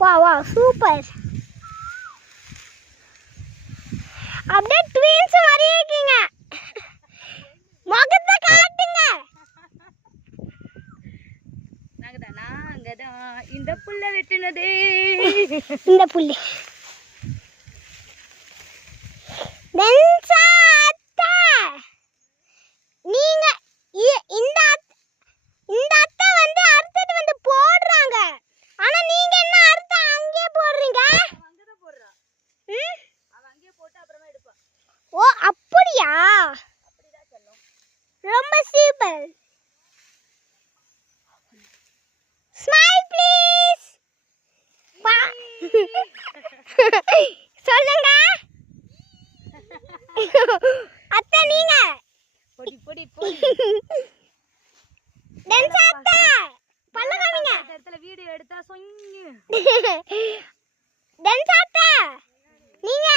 வா வா சூப்பர். அப்படியே ட்வின்ஸ் மாதிரியே இருக்கீங்க. முகத்தை காட்டுங்க. நாங்கதானா அங்கதான் இந்த புள்ள வெட்டினதே. இந்த புள்ளி நீங்க இந்த அத்தை வந்து அறுத்துட்டு வந்து போடுறாங்க. ஆனா நீங்க என்ன அறுத்து அங்கேயே போடுறீங்க? அங்கதான் போடுறா. அவ அங்கேயே போட்டு அப்புறமா எடுப்பா. ஓ அப்படியா? அப்படிதான் சொல்லும். ரொம்ப சூப்பர். Smile please. சொல்லுங்க அத்தை. நீங்க பொடி பொடி பொடி. டென்ஸ் அத்தை பல்ல காமிங்க. இந்த இடத்துல வீடியோ எடுத்தா சொங்க. டென்ஸ் அத்தை நீங்க